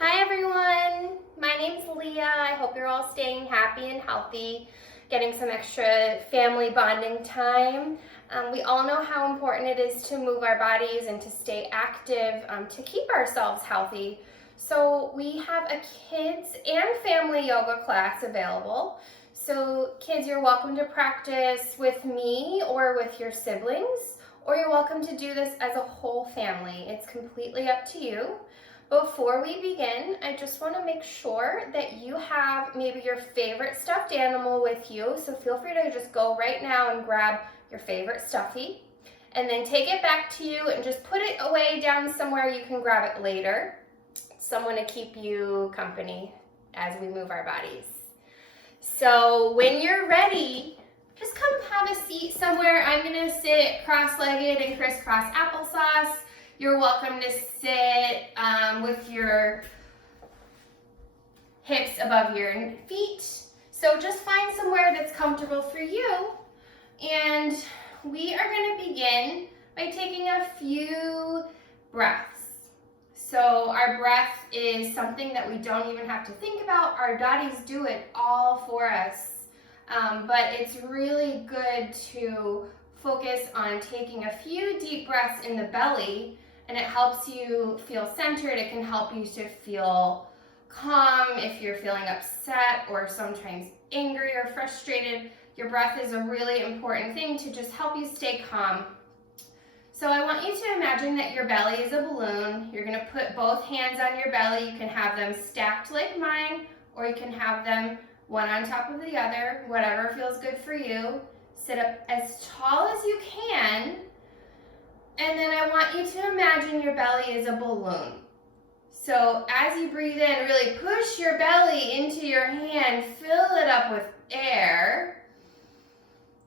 Hi everyone, my name's Leah. I hope you're all staying happy and healthy, getting some extra family bonding time. We all know how important it is to move our bodies and to stay active to keep ourselves healthy. So we have a kids and family yoga class available. So kids, you're welcome to practice with me or with your siblings, or you're welcome to do this as a whole family. It's completely up to you. Before we begin, I just want to make sure that you have maybe your favorite stuffed animal with you. So feel free to just go right now and grab your favorite stuffy and then take it back to you and just put it away down somewhere you can grab it later. Someone to keep you company as we move our bodies. So when you're ready, just come have a seat somewhere. I'm going to sit cross-legged and crisscross applesauce. You're welcome to sit with your hips above your feet. So just find somewhere that's comfortable for you. And we are going to begin by taking a few breaths. So our breath is something that we don't even have to think about. Our bodies do it all for us. But it's really good to focus on taking a few deep breaths in the belly, and it helps you feel centered. It can help you to feel calm if you're feeling upset or sometimes angry or frustrated. Your breath is a really important thing to just help you stay calm. So I want you to imagine that your belly is a balloon. You're going to put both hands on your belly. You can have them stacked like mine, or you can have them one on top of the other, whatever feels good for you. Sit up as tall as you can. And then I want you to imagine your belly is a balloon. So as you breathe in, really push your belly into your hand, fill it up with air.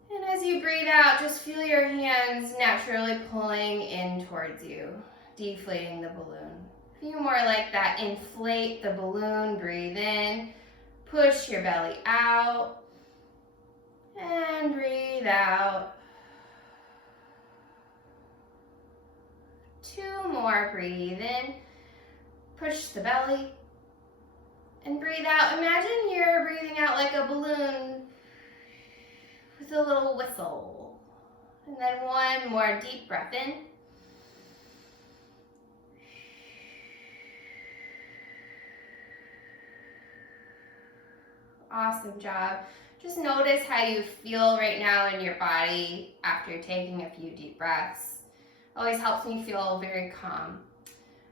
And as you breathe out, just feel your hands naturally pulling in towards you, deflating the balloon. A few more like that. Inflate the balloon, breathe in, push your belly out, and breathe out. Two more, breathe in, push the belly, and breathe out. Imagine you're breathing out like a balloon with a little whistle. And then one more deep breath in. Awesome job. Just notice how you feel right now in your body after taking a few deep breaths. Always helps me feel very calm.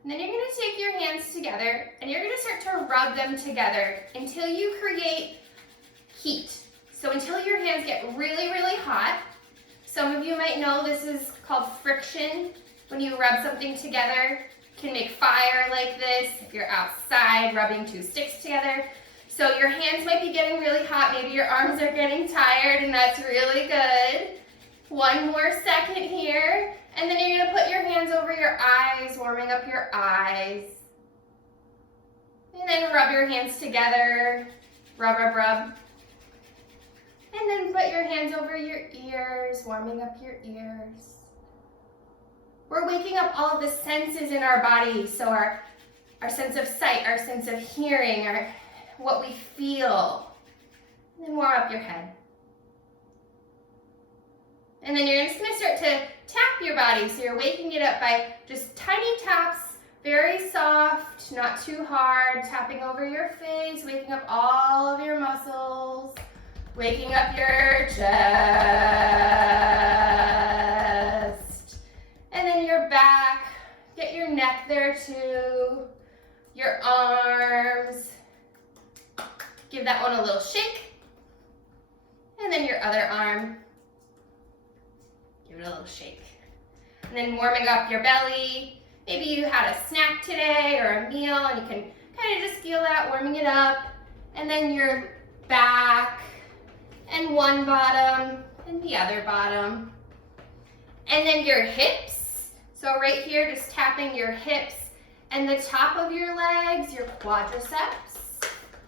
And then you're going to take your hands together and you're going to start to rub them together until you create heat. So until your hands get really, really hot. Some of you might know this is called friction. When you rub something together, it can make fire like this. If you're outside rubbing two sticks together. So your hands might be getting really hot. Maybe your arms are getting tired, and that's really good. One more second here. And then you're going to put your hands over your eyes, warming up your eyes. And then rub your hands together. Rub, rub, rub. And then put your hands over your ears, warming up your ears. We're waking up all of the senses in our body. So our sense of sight, our sense of hearing, what we feel. And then warm up your head. And then you're just going to start to tap your body. So you're waking it up by just tiny taps, very soft, not too hard, tapping over your face, waking up all of your muscles, waking up your chest. And then your back, get your neck there too, your arms. Give that one a little shake. And then your other arm. Give it a little shake. And then warming up your belly. Maybe you had a snack today or a meal and you can kind of just feel that, warming it up. And then your back and one bottom and the other bottom. And then your hips. So right here, just tapping your hips and the top of your legs, your quadriceps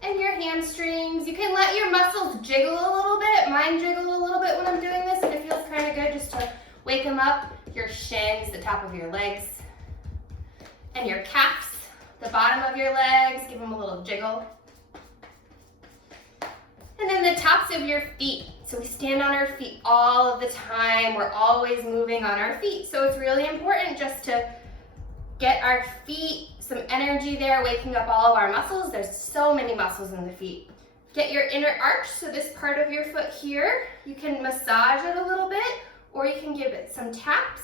and your hamstrings. You can let your muscles jiggle a little bit. Mine jiggle a little bit when I'm doing this, and it feels kind of good just to wake them up. Your shins, the top of your legs, and your calves, the bottom of your legs, give them a little jiggle. And then the tops of your feet. So we stand on our feet all of the time. We're always moving on our feet. So it's really important just to get our feet some energy there, waking up all of our muscles. There's so many muscles in the feet. Get your inner arch, so this part of your foot here, you can massage it a little bit, or you can give it some taps.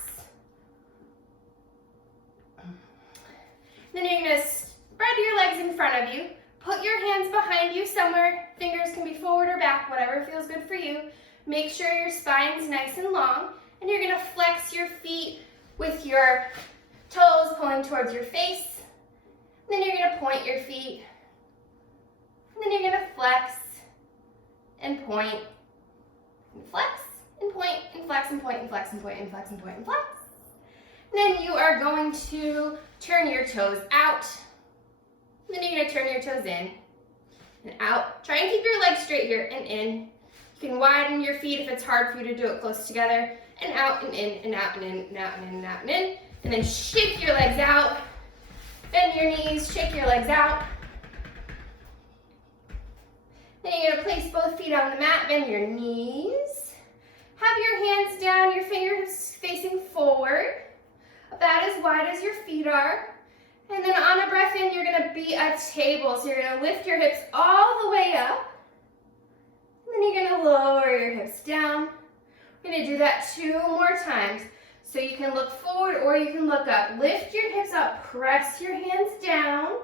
Then you're gonna spread your legs in front of you. Put your hands behind you somewhere. Fingers can be forward or back, whatever feels good for you. Make sure your spine's nice and long. And you're gonna flex your feet with your toes pulling towards your face. And then you're gonna point your feet. And then you're gonna flex and point and flex and point and flex and point and flex and point and flex and point and flex. And then you are going to turn your toes out. And then you're gonna turn your toes in and out. Try and keep your legs straight here and in. You can widen your feet if it's hard for you to do it close together. And out and in and out and in and out and in and out and in. And then shake your legs out. Bend your knees, shake your legs out. Then you're gonna place both feet on the mat, bend your knees. Have your hands down, your fingers facing forward, about as wide as your feet are. And then on a breath in, you're gonna be a table. So you're gonna lift your hips all the way up. And then you're gonna lower your hips down. We're gonna do that 2 more times. So you can look forward or you can look up. Lift your hips up, press your hands down,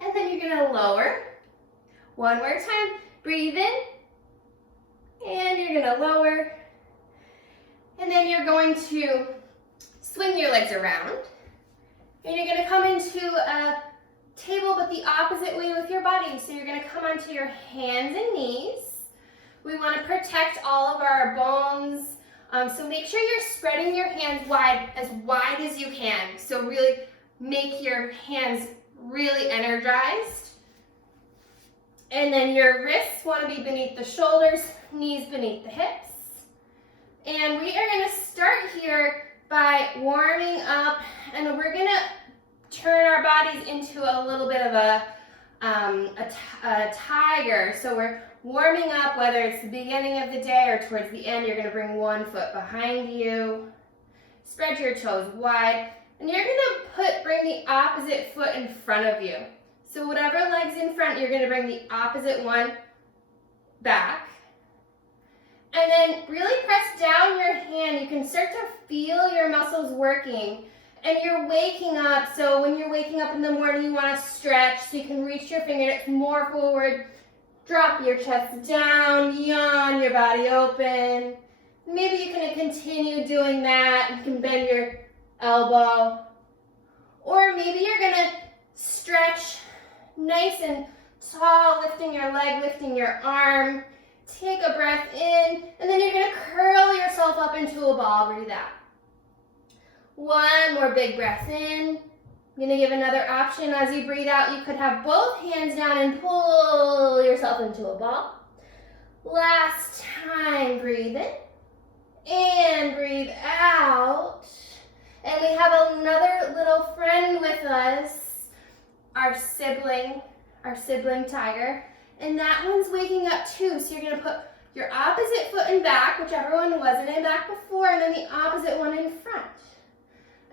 and then you're gonna lower. 1 more time, breathe in, and you're gonna lower. And then you're going to swing your legs around. And you're gonna come into a table but the opposite way with your body. So you're gonna come onto your hands and knees. We wanna protect all of our bones. So make sure you're spreading your hands wide as you can. So really make your hands really energized. And then your wrists wanna be beneath the shoulders, knees beneath the hips. And we are gonna start here by warming up, and we're gonna turn our bodies into a little bit of a tiger. So we're warming up, whether it's the beginning of the day or towards the end. You're gonna bring 1 foot behind you, spread your toes wide, and you're gonna bring the opposite foot in front of you. So whatever leg's in front, you're gonna bring the opposite one back. And then really press down your hand. You can start to feel your muscles working. And you're waking up, so when you're waking up in the morning, you want to stretch so you can reach your fingertips more forward. Drop your chest down, yawn your body open. Maybe you can continue doing that. You can bend your elbow. Or maybe you're going to stretch nice and tall, lifting your leg, lifting your arm. Take a breath in, and then you're gonna curl yourself up into a ball. Breathe out. 1 more big breath in. I'm gonna give another option. As you breathe out, you could have both hands down and pull yourself into a ball. Last time, breathe in and breathe out. And we have another little friend with us, our sibling tiger. And that one's waking up too. So you're gonna put your opposite foot in back, whichever one wasn't in back before, and then the opposite one in front.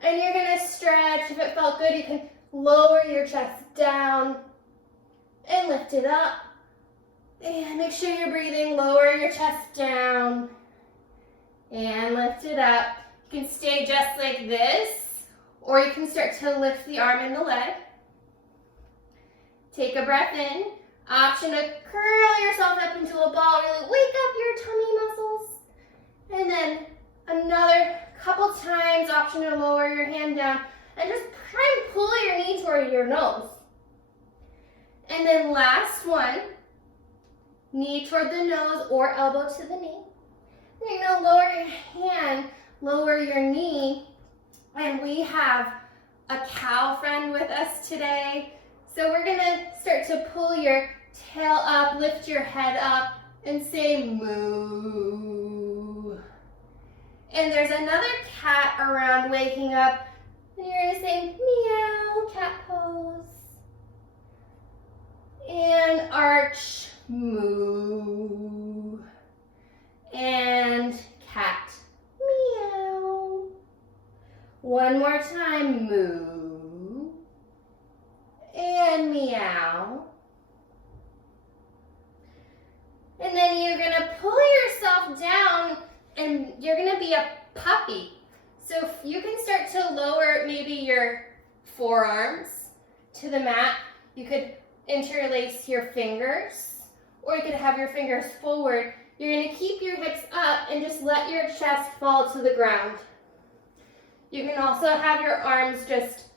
And you're gonna stretch. If it felt good, you can lower your chest down and lift it up. And make sure you're breathing. Lower your chest down and lift it up. You can stay just like this, or you can start to lift the arm and the leg. Take a breath in. Option to curl yourself up into a ball, really wake up your tummy muscles. And then another couple times, option to lower your hand down and just try and pull your knee toward your nose. And then last one, knee toward the nose or elbow to the knee. Then you're gonna lower your hand, lower your knee, and we have a cow friend with us today. So we're gonna start to pull your tail up, lift your head up, and say moo. And there's another cat around waking up. And you're going to say meow, cat pose. And arch, moo. And cat, meow. One more time, moo. And meow. And then you're going to pull yourself down and you're going to be a puppy. So if you can start to lower maybe your forearms to the mat, you could interlace your fingers, or you could have your fingers forward. You're going to keep your hips up and just let your chest fall to the ground. You can also have your arms just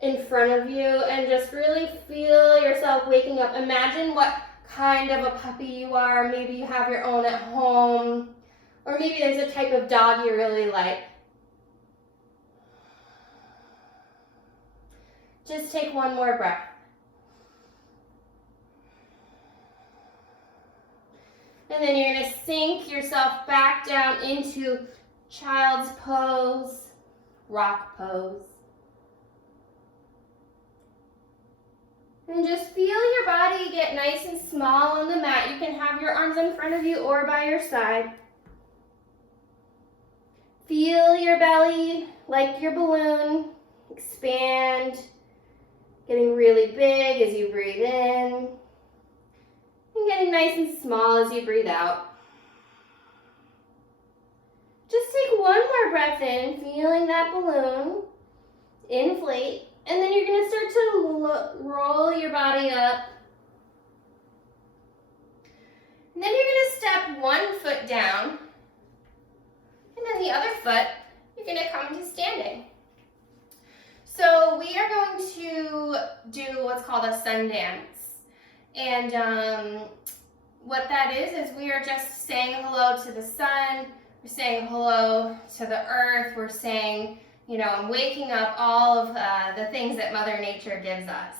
in front of you and just really feel yourself waking up. Imagine what kind of a puppy you are. Maybe you have your own at home, or maybe there's a type of dog you really like. Just take one more breath. And then you're going to sink yourself back down into child's pose, rock pose. And just feel your body get nice and small on the mat. You can have your arms in front of you or by your side. Feel your belly like your balloon expand, getting really big as you breathe in, and getting nice and small as you breathe out. Just take one more breath in, feeling that balloon inflate, and then you're going to start to roll your body up. And then you're going to step one foot down, and then the other foot, you're going to come to standing. So we are going to do what's called a sun dance. And what that is we are just saying hello to the sun, we're saying hello to the earth, we're saying, you know, I'm waking up all of the things that Mother Nature gives us.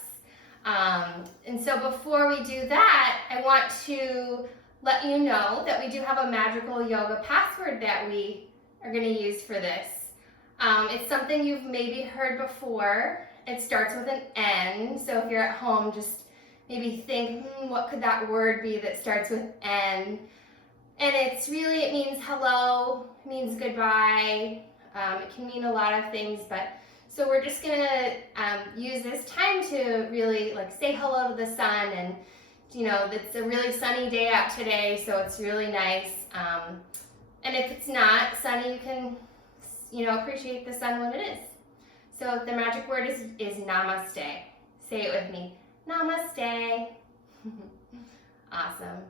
And so before we do that, I want to let you know that we do have a magical yoga password that we are going to use for this. It's something you've maybe heard before. It starts with an N, so if you're at home, just maybe think, what could that word be that starts with N? And it means hello, it means goodbye. It can mean a lot of things, but so we're just gonna use this time to really say hello to the sun, and you know, it's a really sunny day out today, so it's really nice. And if it's not sunny, you can, you know, appreciate the sun when it is. So the magic word is namaste. Say it with me. Namaste. Awesome.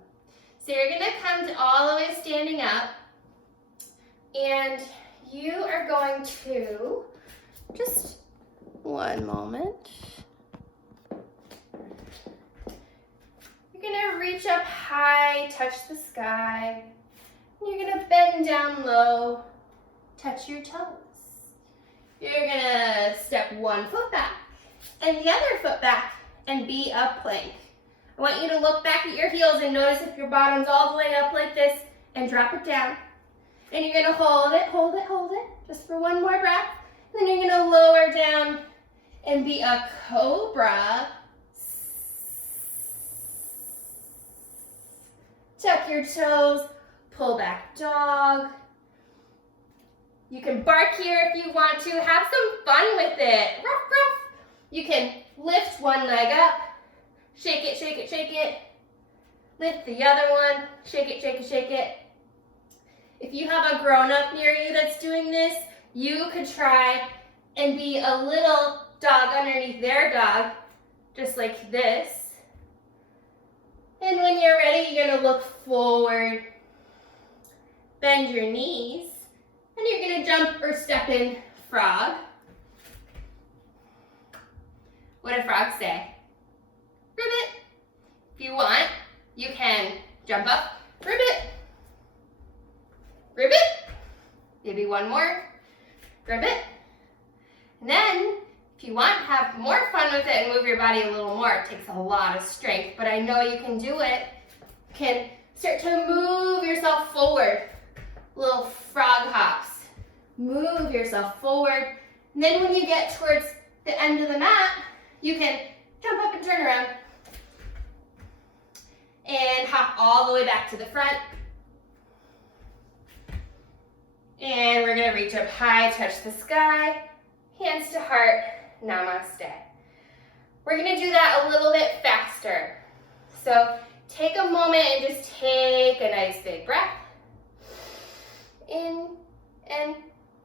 So you're going to come to all the way standing up, and you are going to, just one moment. You're going to reach up high, touch the sky. And you're going to bend down low, touch your toes. You're going to step one foot back and the other foot back and be a plank. I want you to look back at your heels and notice if your bottom's all the way up like this, and drop it down. And you're going to hold it, just for one more breath. And then you're going to lower down and be a cobra. Tuck your toes, pull back dog. You can bark here if you want to. Have some fun with it. Ruff, ruff. You can lift one leg up. Shake it, shake it, shake it. Lift the other one. Shake it, shake it, shake it. If you have a grown-up near you that's doing this, you could try and be a little dog underneath their dog, just like this. And when you're ready, you're going to look forward. Bend your knees. And you're going to jump or step in frog. What do frogs say? Ribbit. If you want, you can jump up, ribbit, ribbit, maybe one more, ribbit. And then, if you want, have more fun with it and move your body a little more. It takes a lot of strength, but I know you can do it. You can start to move yourself forward. Little frog hops. Move yourself forward And then when you get towards the end of the mat, you can jump up and turn around. And hop all the way back to the front. And we're gonna reach up high, touch the sky, hands to heart, namaste. We're gonna do that a little bit faster. So take a moment and just take a nice big breath. In and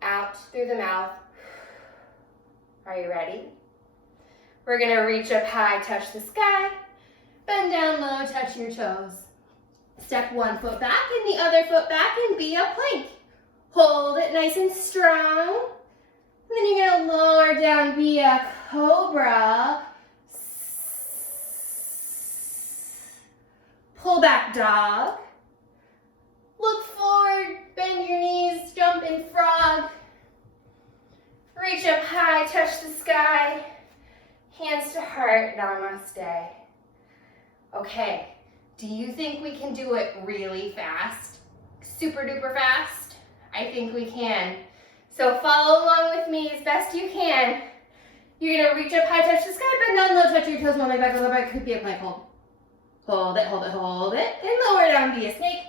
out through the mouth. Are you ready? We're gonna reach up high, touch the sky, bend down low, touch your toes. Step one foot back and the other foot back and be a plank. Hold it nice and strong. And then you're gonna lower down, be a cobra. Pull back dog. Look forward, bend your knees, jump in frog. Reach up high, touch the sky. Hands to heart, namaste. Okay, do you think we can do it really fast? Super duper fast? I think we can. So follow along with me as best you can. You're gonna reach up high, touch the sky, bend down low, touch your toes, one leg back, other back, could be a plank, hold. Hold it, hold it, hold it. And lower down, be a snake.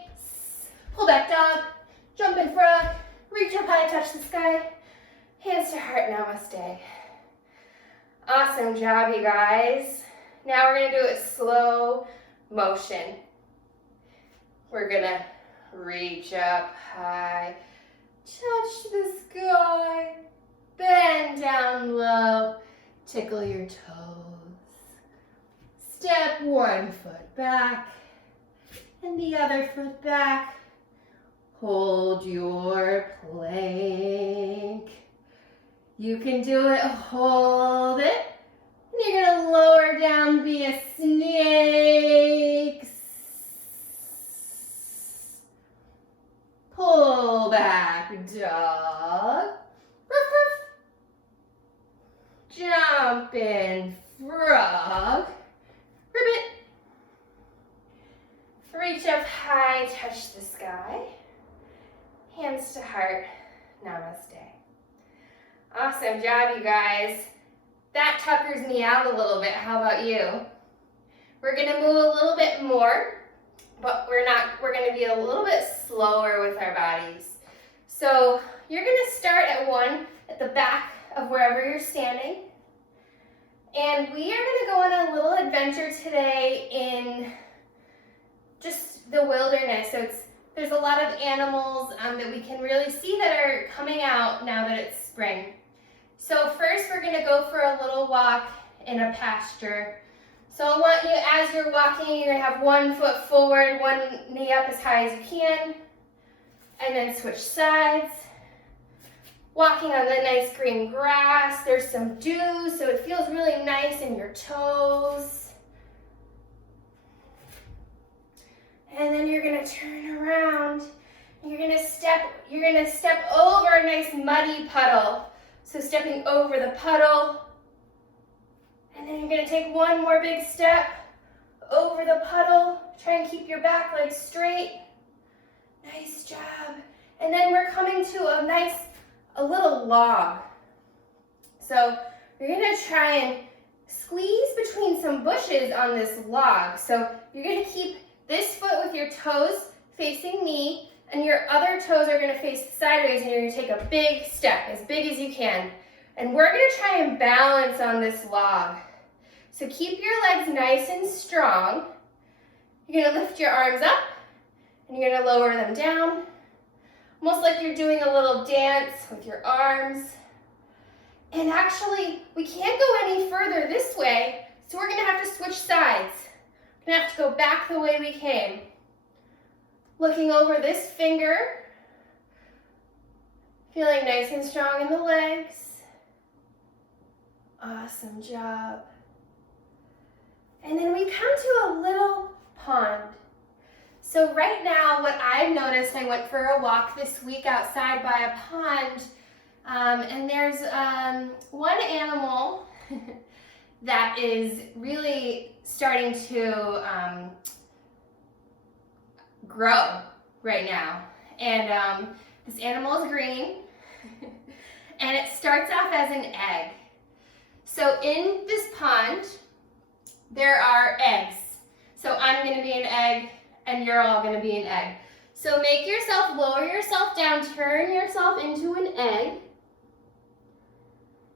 Pull back dog, jump in frog, reach up high, touch the sky. Hands to heart, namaste. Awesome job, you guys. Now we're gonna do it slow motion. We're gonna reach up high, touch the sky, bend down low, tickle your toes. Step one foot back and the other foot back. Hold your plank. You can do it, hold it. And you're gonna lower down, be a snake. Pull back, dog. Ruff, ruff. Jump in, frog. Ribbit. Reach up high, touch the sky. Hands to heart, namaste. Awesome job, you guys. That tuckers me out a little bit. How about you? We're gonna move a little bit more, but we're gonna be a little bit slower with our bodies. So you're gonna start at one at the back of wherever you're standing. And we are gonna go on a little adventure today in just the wilderness. So there's a lot of animals that we can really see that are coming out now that it's spring. So first we're gonna go for a little walk in a pasture. So I want you, as you're walking, you're gonna have one foot forward, one knee up as high as you can, and then switch sides. Walking on the nice green grass, there's some dew, so it feels really nice in your toes. And then you're gonna turn around. You're gonna step over a nice muddy puddle. So stepping over the puddle. And then you're gonna take one more big step over the puddle. Try and keep your back leg straight. Nice job. And then we're coming to a little log. So you're gonna try and squeeze between some bushes on this log. So you're gonna keep this foot with your toes facing me, and your other toes are gonna face sideways, and you're gonna take a big step, as big as you can. And we're gonna try and balance on this log. So keep your legs nice and strong. You're gonna lift your arms up, and you're gonna lower them down. Almost like you're doing a little dance with your arms. And actually, we can't go any further this way, so we're gonna have to switch sides. We're gonna have to go back the way we came. Looking over this finger. Feeling nice and strong in the legs. Awesome job. And then we come to a little pond. So right now, what I've noticed, I went for a walk this week outside by a pond, and there's one animal that is really starting to grow right now. And this animal is green, and it starts off as an egg. So in this pond, there are eggs. So I'm gonna be an egg, and you're all gonna be an egg. So lower yourself down, turn yourself into an egg.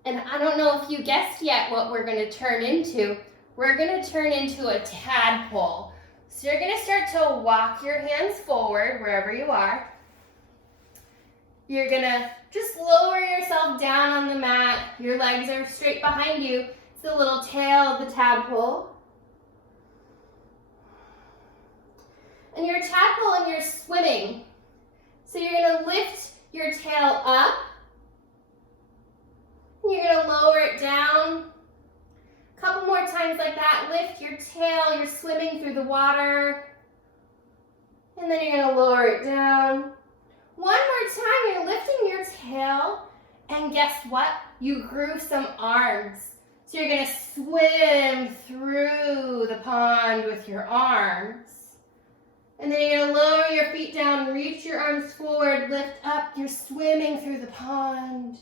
And I don't know if you guessed yet what we're gonna turn into. We're gonna turn into a tadpole. So you're gonna start to walk your hands forward wherever you are. You're gonna just lower yourself down on the mat. Your legs are straight behind you. It's the little tail of the tadpole. And you're a tadpole and you're swimming. So you're gonna lift your tail up. You're gonna lower it down. A couple more times like that. Lift your tail, you're swimming through the water. And then you're gonna lower it down. One more time, you're lifting your tail. And guess what? You grew some arms. So you're gonna swim through the pond with your arms. And then you're gonna lower your feet down, reach your arms forward, lift up. You're swimming through the pond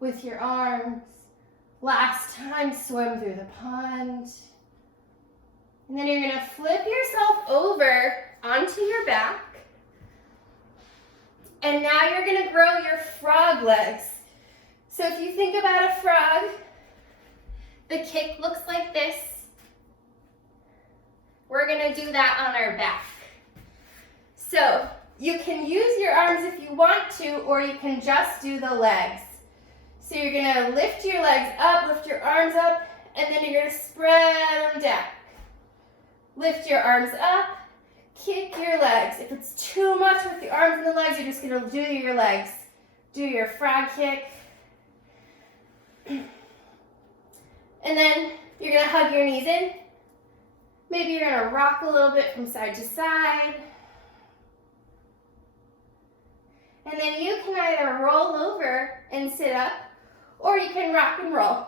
with your arms. Last time, swim through the pond. And then you're gonna flip yourself over onto your back. And now you're gonna grow your frog legs. So if you think about a frog, the kick looks like this. We're gonna do that on our back. So you can use your arms if you want to, or you can just do the legs. So you're gonna lift your legs up, lift your arms up, and then you're gonna spread them down. Lift your arms up, kick your legs. If it's too much with the arms and the legs, you're just gonna do your legs. Do your frog kick. And then you're gonna hug your knees in. Maybe you're gonna rock a little bit from side to side. And then you can either roll over and sit up, or you can rock and roll.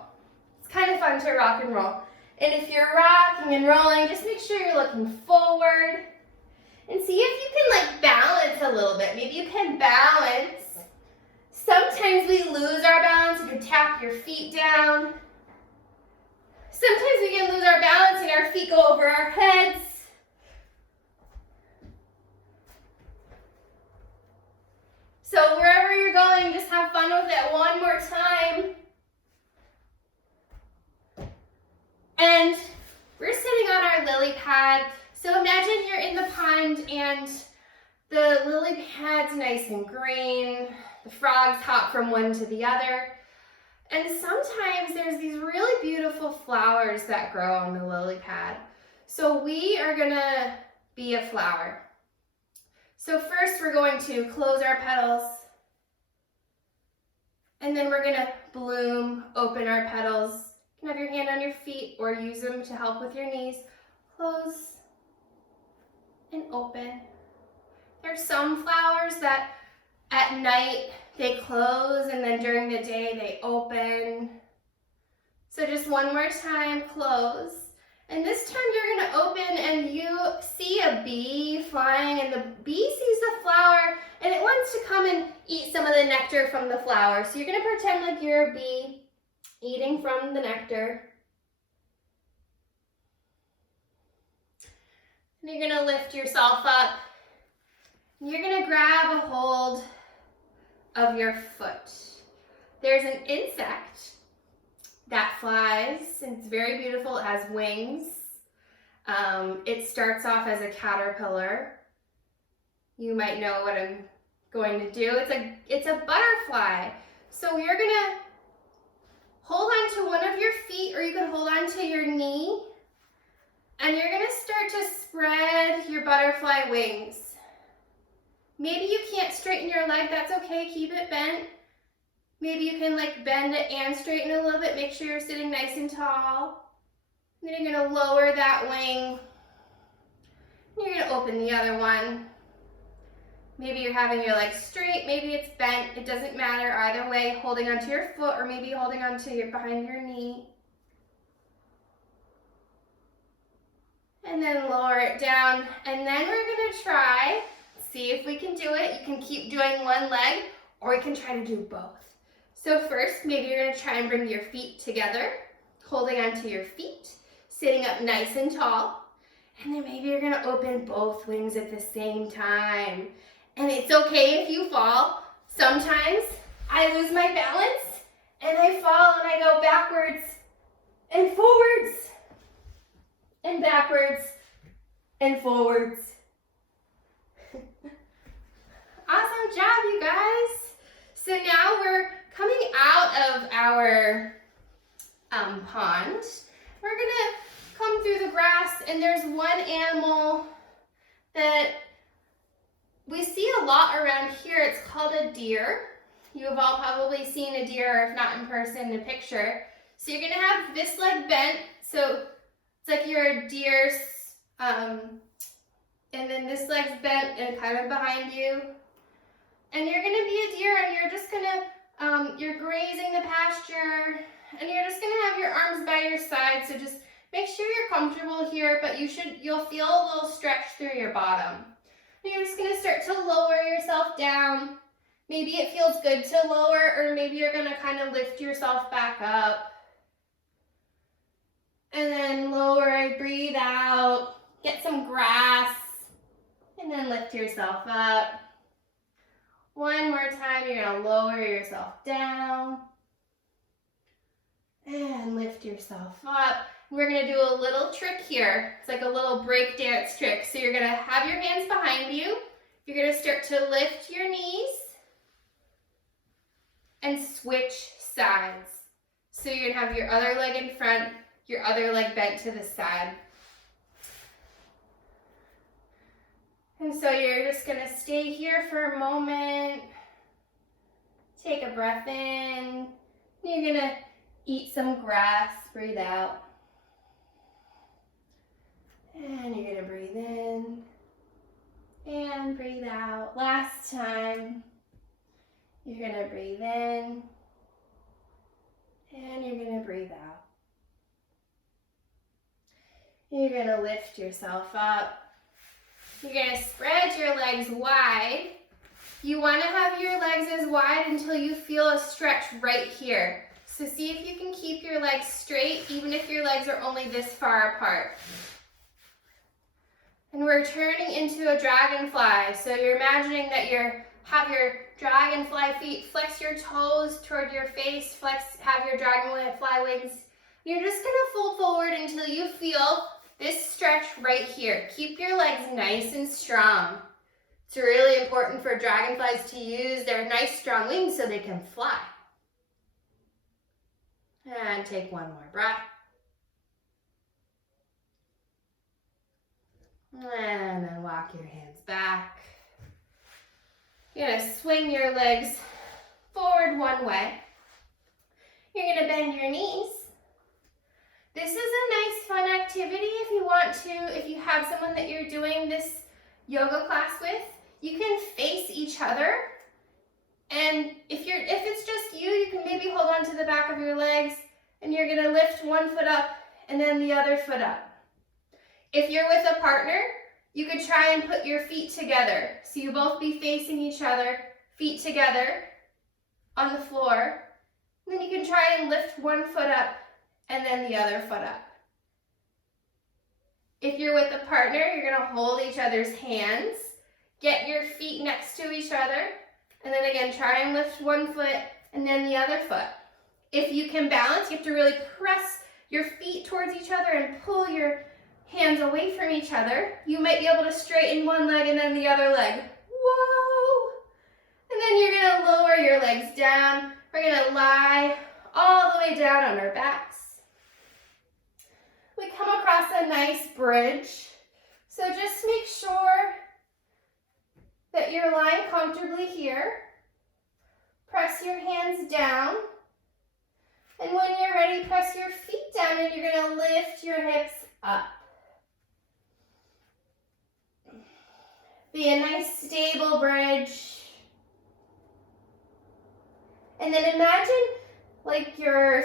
It's kind of fun to rock and roll. And if you're rocking and rolling, just make sure you're looking forward. And see if you can balance a little bit. Maybe you can balance. Sometimes we lose our balance. You can tap your feet down. Sometimes we can lose our balance and our feet go over our heads. So wherever you're going, just have fun with it one more time. And we're sitting on our lily pad. So imagine you're in the pond and the lily pad's nice and green. The frogs hop from one to the other. And sometimes there's these really beautiful flowers that grow on the lily pad. So we are gonna be a flower. So first we're going to close our petals. And then we're gonna bloom, open our petals. You can have your hand on your feet or use them to help with your knees. Close and open. There's some flowers that at night they close and then during the day they open. So just one more time, close. And this time you're gonna open and you see a bee flying, and the bee sees the flower and it wants to come and eat some of the nectar from the flower. So you're gonna pretend like you're a bee eating from the nectar. And you're gonna lift yourself up. You're gonna grab a hold of your foot. There's an insect that flies, and it's very beautiful. It has wings. It starts off as a caterpillar. You might know what I'm going to do. It's a butterfly. So you're gonna hold on to one of your feet, or you can hold on to your knee, and you're gonna start to spread your butterfly wings. Maybe you can't straighten your leg, that's okay, keep it bent. Maybe you can bend it and straighten it a little bit, make sure you're sitting nice and tall. And then you're gonna lower that wing. And you're gonna open the other one. Maybe you're having your leg straight, maybe it's bent, it doesn't matter either way, holding onto your foot or maybe holding onto behind your knee. And then lower it down, and then we're gonna try, see if we can do it. You can keep doing one leg, or you can try to do both. So first, maybe you're gonna try and bring your feet together, holding onto your feet, sitting up nice and tall. And then maybe you're gonna open both wings at the same time. And it's okay if you fall. Sometimes I lose my balance and I fall and I go backwards and forwards and backwards and forwards. Awesome job, you guys. So now we're coming out of our pond. We're gonna come through the grass, and there's one animal that we see a lot around here. It's called a deer. You have all probably seen a deer, if not in person, in a picture. So you're gonna have this leg bent, so it's like you're a deer, and then this leg's bent and kind of behind you. And you're gonna be a deer, and you're just gonna, you're grazing the pasture, and you're just gonna have your arms by your side, so just make sure you're comfortable here, but you'll feel a little stretch through your bottom. And you're just gonna start to lower yourself down. Maybe it feels good to lower, or maybe you're gonna kind of lift yourself back up. And then lower, breathe out, get some grass, and then lift yourself up. One more time, you're gonna lower yourself down and lift yourself up. We're gonna do a little trick here. It's like a little break dance trick. So you're gonna have your hands behind you. You're gonna start to lift your knees and switch sides. So you're gonna have your other leg in front, your other leg bent to the side. And so you're just gonna stay here for a moment. Take a breath in. You're gonna eat some grass, breathe out. And you're gonna breathe in and breathe out. Last time. You're gonna breathe in and you're gonna breathe out. You're gonna lift yourself up. You're gonna spread your legs wide. You wanna have your legs as wide until you feel a stretch right here. So see if you can keep your legs straight, even if your legs are only this far apart. And we're turning into a dragonfly. So you're imagining that have your dragonfly feet, flex your toes toward your face, have your dragonfly wings. You're just gonna fold forward until you feel this stretch right here. Keep your legs nice and strong. It's really important for dragonflies to use their nice strong wings so they can fly. And take one more breath. And then walk your hands back. You're gonna swing your legs forward one way. You're gonna bend your knees. This is a nice fun activity if you want to, if you have someone that you're doing this yoga class with, you can face each other. And if it's just you, you can maybe hold on to the back of your legs and you're gonna lift one foot up and then the other foot up. If you're with a partner, you could try and put your feet together. So you both be facing each other, feet together on the floor. And then you can try and lift one foot up and then the other foot up. If you're with a partner, you're gonna hold each other's hands, get your feet next to each other, and then again, try and lift one foot and then the other foot. If you can balance, you have to really press your feet towards each other and pull your hands away from each other. You might be able to straighten one leg and then the other leg. Whoa! And then you're gonna lower your legs down. We're gonna lie all the way down on our backs. We come across a nice bridge. So just make sure that you're lying comfortably here. Press your hands down. And when you're ready, press your feet down and you're gonna lift your hips up. Be a nice stable bridge. And then imagine like your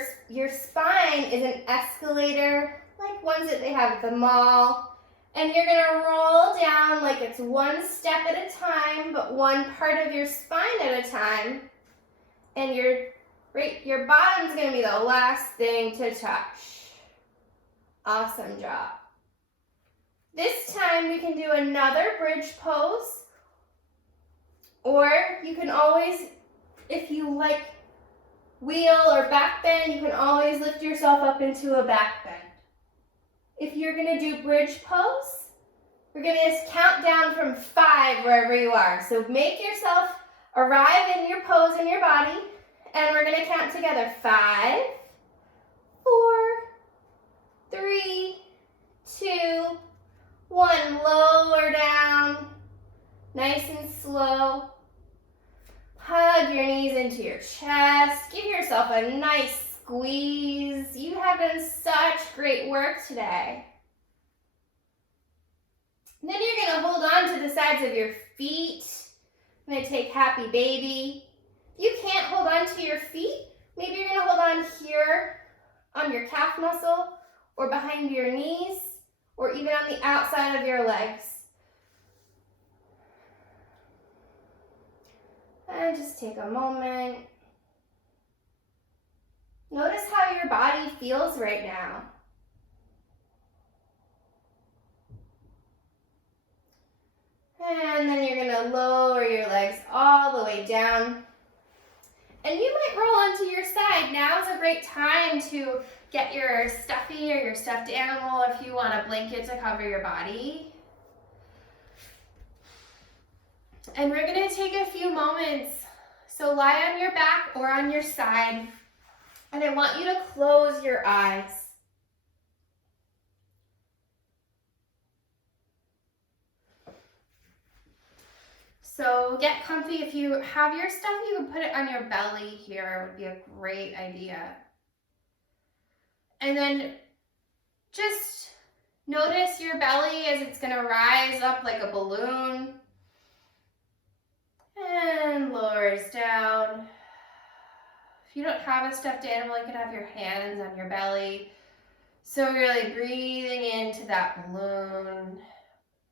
spine is an escalator, like ones that they have at the mall. And you're gonna roll down like it's one step at a time, but one part of your spine at a time. And you're Great. Your bottom's going to be the last thing to touch. Awesome job. This time we can do another bridge pose, or you can always, if you like wheel or back bend, you can always lift yourself up into a back bend. If you're going to do bridge pose, we're going to count down from 5 wherever you are. So make yourself arrive in your pose in your body, and we're going to count together. 5, 4, 3, 2, 1. Lower down, nice and slow. Hug your knees into your chest. Give yourself a nice squeeze. You have done such great work today. And then you're going to hold on to the sides of your feet. I'm going to take happy baby. If you can't hold on to your feet, maybe you're going to hold on here on your calf muscle or behind your knees or even on the outside of your legs. And just take a moment. Notice how your body feels right now. And then you're going to lower your legs all the way down. And you might roll onto your side. Now is a great time to get your stuffy or your stuffed animal if you want a blanket to cover your body. And we're going to take a few moments. So lie on your back or on your side. And I want you to close your eyes. So get comfy. If you have your stuff, you can put it on your belly here. It would be a great idea. And then just notice your belly as it's going to rise up like a balloon. And lowers down. If you don't have a stuffed animal, you can have your hands on your belly. So really breathing into that balloon.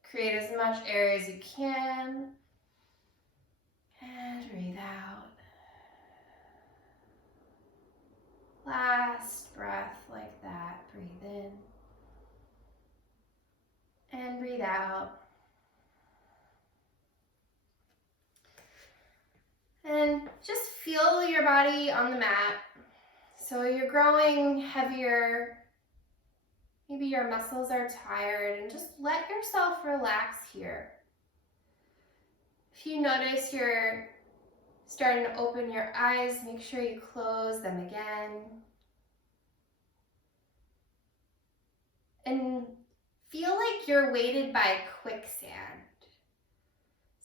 Create as much air as you can. And breathe out. Last breath like that. Breathe in. And breathe out. And just feel your body on the mat. So you're growing heavier. Maybe your muscles are tired, and just let yourself relax here. If you notice you're starting to open your eyes, make sure you close them again. And feel like you're weighted by quicksand.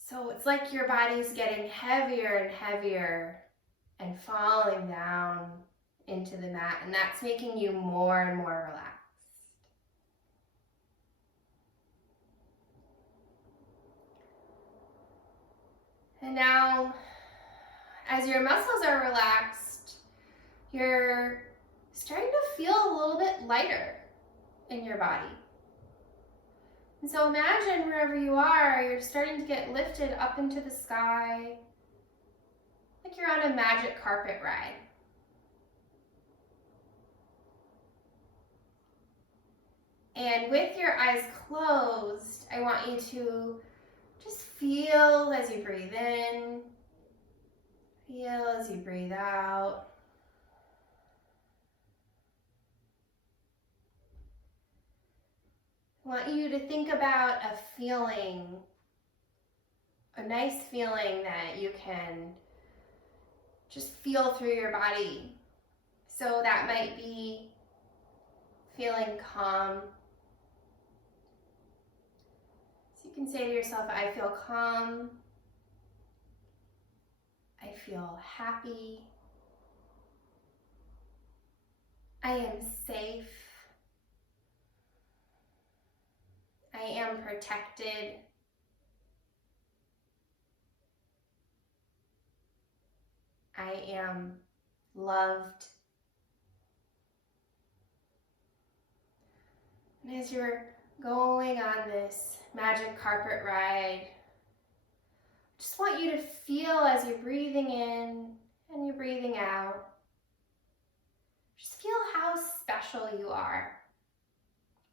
So it's like your body's getting heavier and heavier and falling down into the mat, and that's making you more and more relaxed. And now, as your muscles are relaxed, you're starting to feel a little bit lighter in your body. And so imagine wherever you are, you're starting to get lifted up into the sky, like you're on a magic carpet ride. And with your eyes closed, I want you to just feel as you breathe in, feel as you breathe out. I want you to think about a feeling, a nice feeling that you can just feel through your body. So that might be feeling calm. So you can say to yourself, I feel calm. I feel happy. I am safe. I am protected. I am loved. And as you're going on this magic carpet ride, I just want you to feel as you're breathing in and you're breathing out, Just feel how special you are,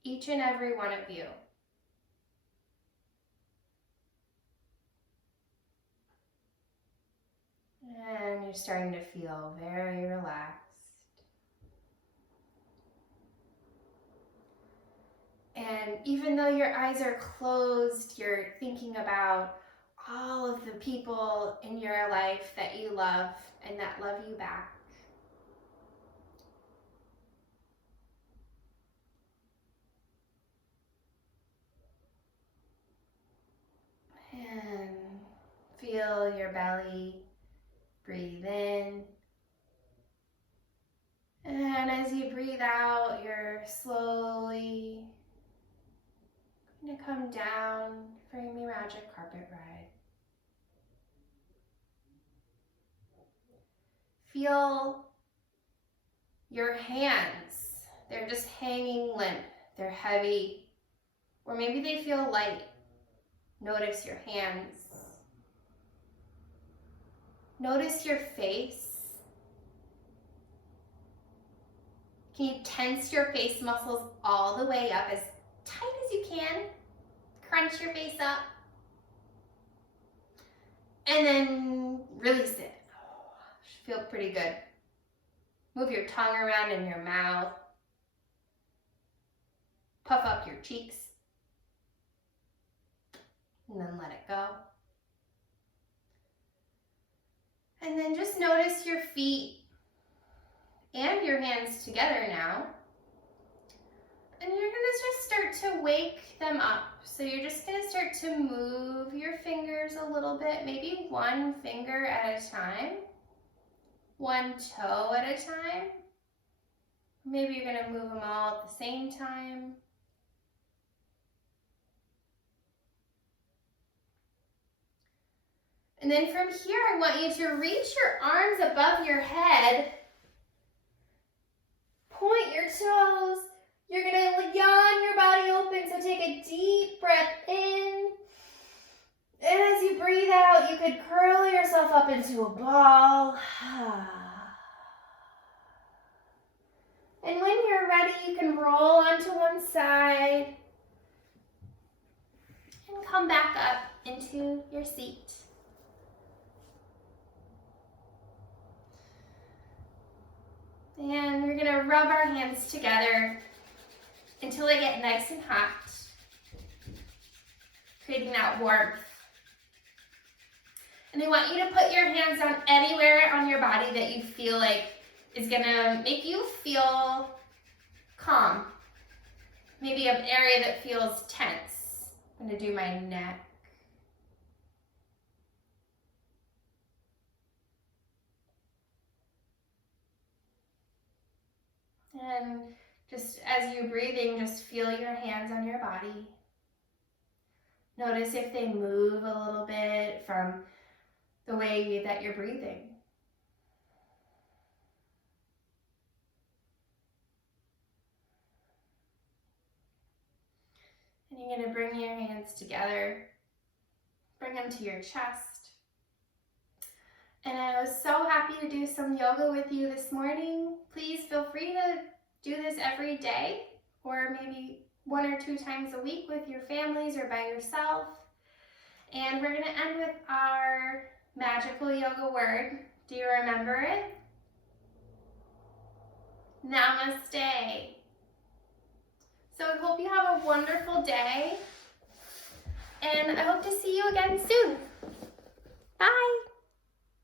each and every one of you. And you're starting to feel very relaxed. And even though your eyes are closed, you're thinking about all of the people in your life that you love and that love you back. And feel your belly breathe in. And as you breathe out, you're slowly going to come down for your magic carpet ride. Feel your hands. They're just hanging limp. They're heavy. Or maybe they feel light. Notice your hands. Notice your face. Can you tense your face muscles all the way up as tight as you can? Crunch your face up. And then release it. Should feel pretty good. Move your tongue around in your mouth. Puff up your cheeks. And then let it go. And then just notice your feet and your hands together now. And you're gonna just start to wake them up. So you're just gonna start to move your fingers a little bit, maybe one finger at a time, one toe at a time. Maybe you're gonna move them all at the same time. And then from here, I want you to reach your arms above your head. Point your toes. You're gonna yawn your body open, so take a deep breath in. And as you breathe out, you could curl yourself up into a ball. And when you're ready, you can roll onto one side and come back up into your seat. And we're gonna rub our hands together until they get nice and hot, creating that warmth. And I want you to put your hands on anywhere on your body that you feel like is gonna make you feel calm. Maybe an area that feels tense. I'm gonna do my neck. And just as you're breathing, just feel your hands on your body. Notice if they move a little bit from the way that you're breathing. And you're going to bring your hands together. Bring them to your chest. And I was so happy to do some yoga with you this morning. Please feel free to do this every day, or maybe 1 or 2 times a week with your families or by yourself. And we're going to end with our magical yoga word. Do you remember it? Namaste. So I hope you have a wonderful day, and I hope to see you again soon.